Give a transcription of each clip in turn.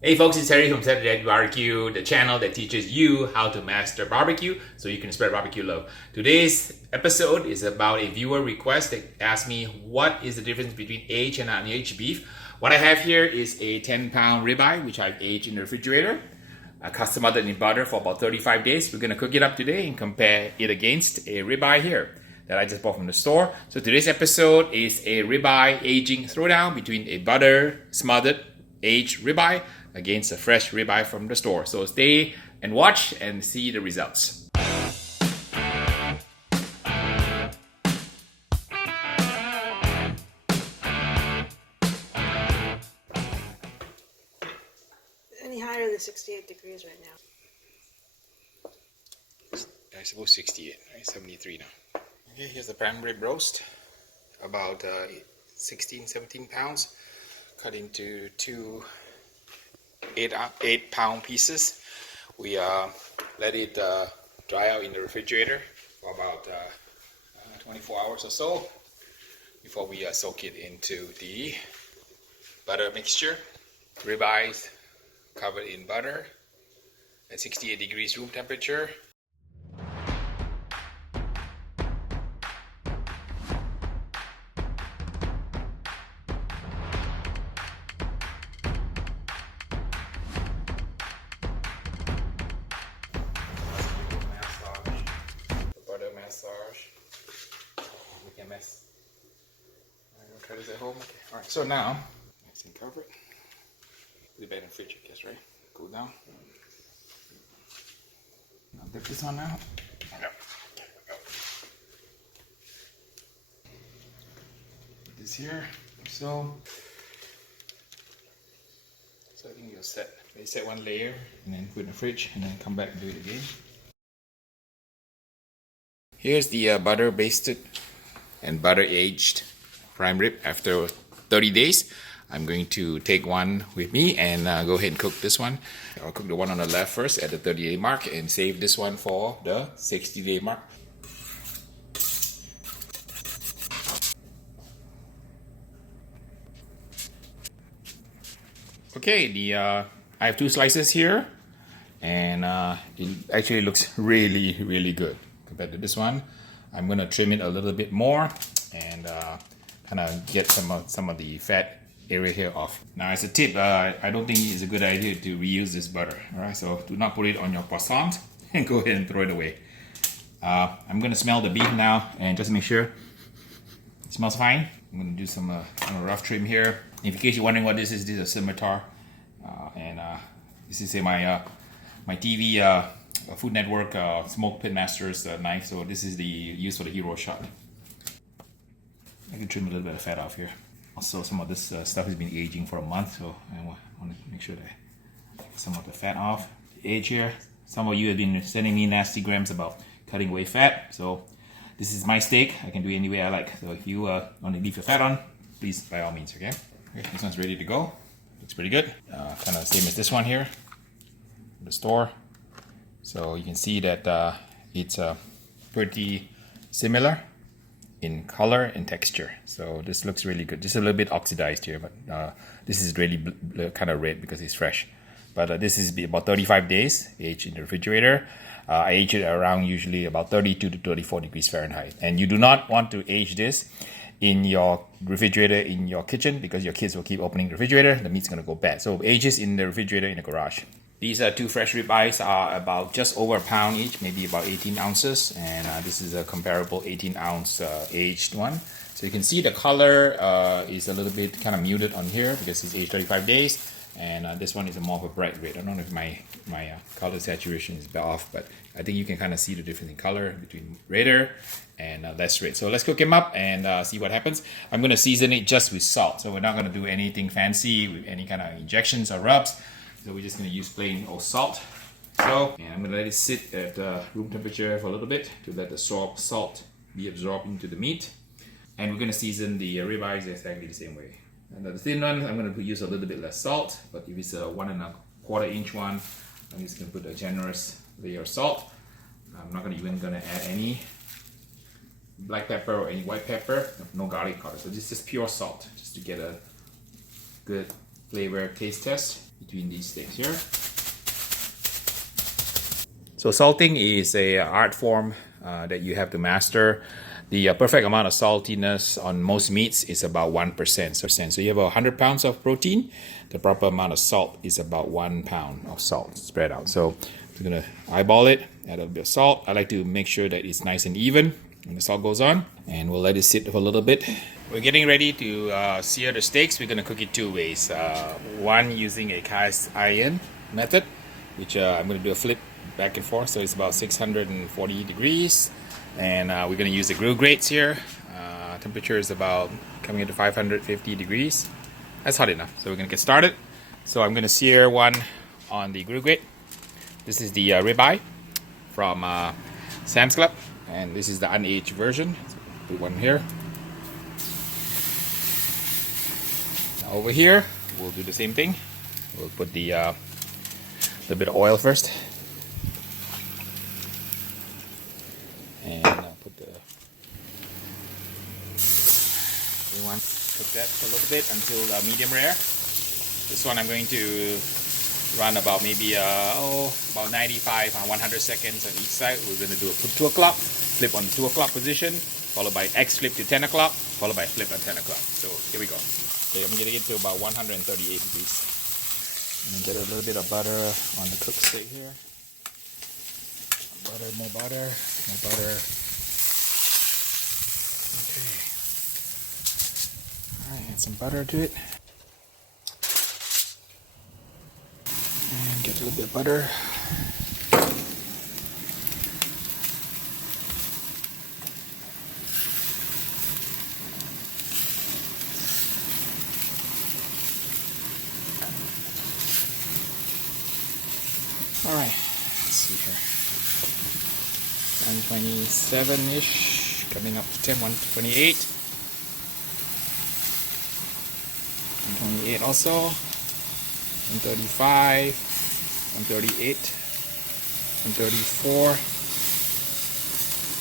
Hey folks, it's Harry from Smothered BBQ, the channel that teaches you how to master barbecue so you can spread barbecue love. Today's episode is about a viewer request that asked me what is the difference between aged and unaged beef. What I have here is a 10-pound ribeye, which I've aged in the refrigerator, custom smothered in butter for about 35 days. We're going to cook it up today and compare it against a ribeye here that I just bought from the store. So today's episode is a ribeye aging throwdown between a butter smothered aged ribeye against a fresh ribeye from the store. So stay and watch and see the results. Any higher than 68 degrees right now. I suppose 68, right? 73 now. Okay, here's the prime rib roast. About 16, 17 pounds. Cut into two 8-pound pieces. We let it dry out in the refrigerator for about 24 hours or so before we soak it into the butter mixture. Ribeyes covered in butter at 68 degrees room temperature. Butter massage. We can mess. I'm gonna try this at home. Okay. Alright, so now nice and covered. Put it back in the fridge, I guess, right? Cool down. I'll dip this on now. Yep. Put this here. So I think you'll set one layer and then put it in the fridge and then come back and do it again. Here's the butter basted and butter aged prime rib after 30 days. I'm going to take one with me and go ahead and cook this one. I'll cook the one on the left first at the 30-day mark and save this one for the 60-day mark. Okay, I have two slices here, and it actually looks really good compared to this one. I'm gonna trim it a little bit more and kind of get some of the fat area here off. Now, as a tip, I don't think it's a good idea to reuse this butter. All right, so do not put it on your croissant and go ahead and throw it away. I'm gonna smell the beef now and just make sure it smells fine. I'm gonna do some rough trim here. In case you're wondering what this is a scimitar, and this is my TV Food Network smoked pitmaster's knife. So this is the used for the hero shot. I can trim a little bit of fat off here. Also, some of this stuff has been aging for a month, so I want to make sure that I get some of the fat off. The age here. Some of you have been sending me nasty grams about cutting away fat. So this is my steak. I can do it any way I like. So if you want to leave your fat on, please, by all means, okay? Okay, this one's ready to go. Looks pretty good. Kind of same as this one here, from the store. So you can see that it's pretty similar in color and texture. So this looks really good. Just a little bit oxidized here, but this is really kind of red because it's fresh. But this is about 35 days aged in the refrigerator. I age it around usually about 32 to 34 degrees Fahrenheit. And you do not want to age this in your refrigerator in your kitchen because your kids will keep opening the refrigerator. The meat's going to go bad. So age this in the refrigerator in the garage. These two fresh ribeyes are about just over a pound each, maybe about 18 ounces. And this is a comparable 18-ounce aged one. So you can see the color is a little bit kind of muted on here because it's aged 35 days. And this one is more of a bright red. I don't know if my color saturation is off, but I think you can kind of see the difference in color between redder and less red. So let's cook him up and see what happens. I'm going to season it just with salt. So we're not going to do anything fancy with any kind of injections or rubs. So we're just going to use plain old salt. So, and I'm going to let it sit at room temperature for a little bit to let the salt be absorbed into the meat. And we're going to season the ribeyes exactly the same way. And the thin one, I'm going to use a little bit less salt. But if it's a 1¼ inch one, I'm just going to put a generous layer of salt. I'm not even going to add any black pepper or any white pepper, no garlic powder. So this is just pure salt, just to get a good flavor taste test. between these steaks here. So salting is a art form that you have to master. The perfect amount of saltiness on most meats is about 1%. So you have 100 pounds of protein. The proper amount of salt is about 1 pound of salt spread out. So we're gonna eyeball it, add a bit of salt. I like to make sure that it's nice and even when the salt goes on, and we'll let it sit for a little bit. We're getting ready to sear the steaks. We're gonna cook it two ways. One using a cast iron method, which I'm gonna do a flip back and forth, so it's about 640 degrees, and we're going to use the grill grates here. Temperature is about coming into 550 degrees. That's hot enough, so we're going to get started. So I'm going to sear one on the grill grate. This is the ribeye from Sam's Club, and this is the unaged version. So put one here. Now over here we'll do the same thing. We'll put the little bit of oil first. And put the one, cook that for a little bit until medium rare. This one I'm going to run about maybe about 95 on 100 seconds on each side. We're going to do a 2 o'clock, flip on 2 o'clock position, followed by X flip to 10 o'clock, followed by flip at 10 o'clock. So here we go. Okay, I'm going to get to about 138 degrees. And get a little bit of butter on the cooked steak here. Butter, more butter, more butter. Okay. Alright, add some butter to it. And get a little bit of butter. Alright, let's see here. 127-ish, coming up to 128. 128 also. 135. 138. 134.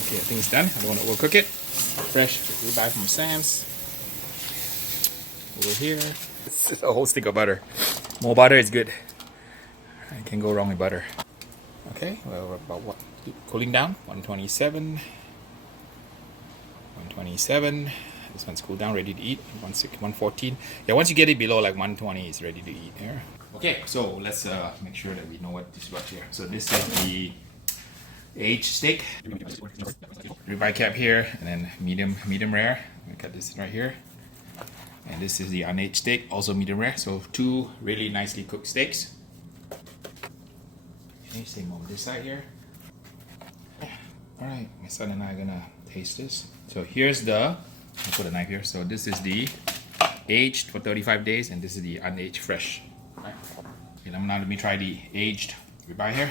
Okay, I think it's done. I don't want to overcook it. Fresh ribeye from Sam's. Over here. It's a whole stick of butter. More butter is good. I can't go wrong with butter. Okay, well, we're about what? Cooling down. 127. 127. This one's cooled down, ready to eat. 114. Yeah, once you get it below like 120, it's ready to eat here. Okay, so let's make sure that we know what this is here. So this is the aged steak. Ribeye cap here, and then medium rare. I'm gonna cut this right here. And this is the unaged steak, also medium rare. So two really nicely cooked steaks. Okay, same over this side here. Alright, my son and I are gonna taste this. So here's the, I'll put a knife here. So this is the aged for 35 days, and this is the unaged fresh. Right. Okay, now let me try the aged ribeye here.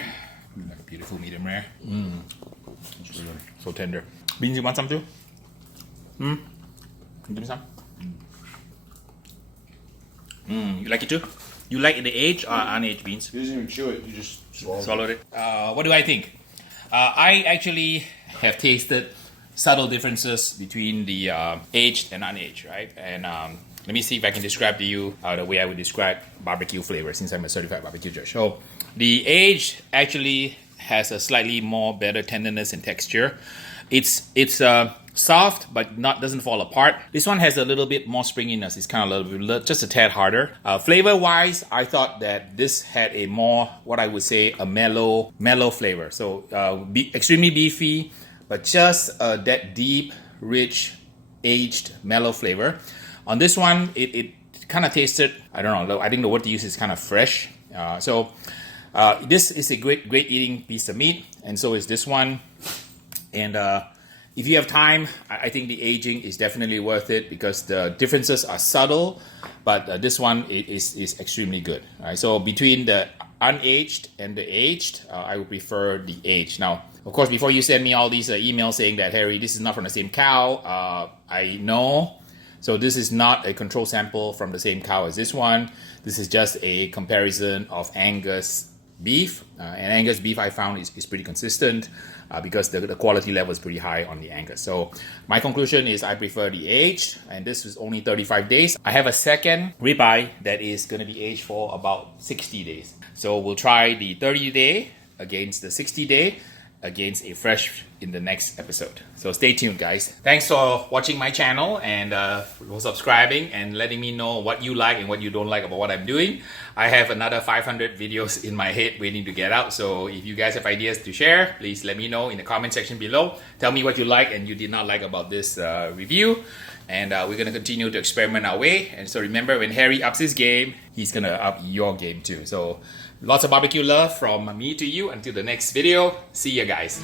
Like a beautiful medium rare. It's really so tender. Beans, you want some too? Can you give me some? You like it too? You like the aged or unaged beans? You didn't even chew it, you just Swallowed it. What do I think? I actually have tasted subtle differences between the aged and unaged, right? And let me see if I can describe to you the way I would describe barbecue flavor, since I'm a certified barbecue judge. So the aged actually has a slightly more better tenderness and texture. It's soft, but doesn't fall apart. This one has a little bit more springiness. It's kind of a little bit, just a tad harder. Flavor-wise, I thought that this had a more, what I would say, a mellow flavor. So extremely beefy, but just that deep, rich, aged, mellow flavor. On this one, it kind of tasted, I don't know, I think the word to use is kind of fresh. This is a great eating piece of meat, and so is this one. And if you have time, I think the aging is definitely worth it because the differences are subtle, but this one is extremely good. All right, so between the unaged and the aged, I would prefer the aged. Now, of course, before you send me all these emails saying that, Harry, this is not from the same cow, I know. So this is not a control sample from the same cow as this one. This is just a comparison of Angus beef. And Angus beef I found is pretty consistent because the quality level is pretty high on the Angus. So my conclusion is I prefer the aged, and this is only 35 days. I have a second ribeye that is going to be aged for about 60 days. So we'll try the 30-day against the 60-day against a fresh in the next episode. So stay tuned, guys. Thanks for watching my channel and for subscribing and letting me know what you like and what you don't like about what I'm doing. I have another 500 videos in my head waiting to get out. So if you guys have ideas to share, please let me know in the comment section below. Tell me what you like and you did not like about this review. And we're going to continue to experiment our way. And so remember, when Harry ups his game, he's going to up your game too. So lots of barbecue love from me to you. Until the next video, see you guys.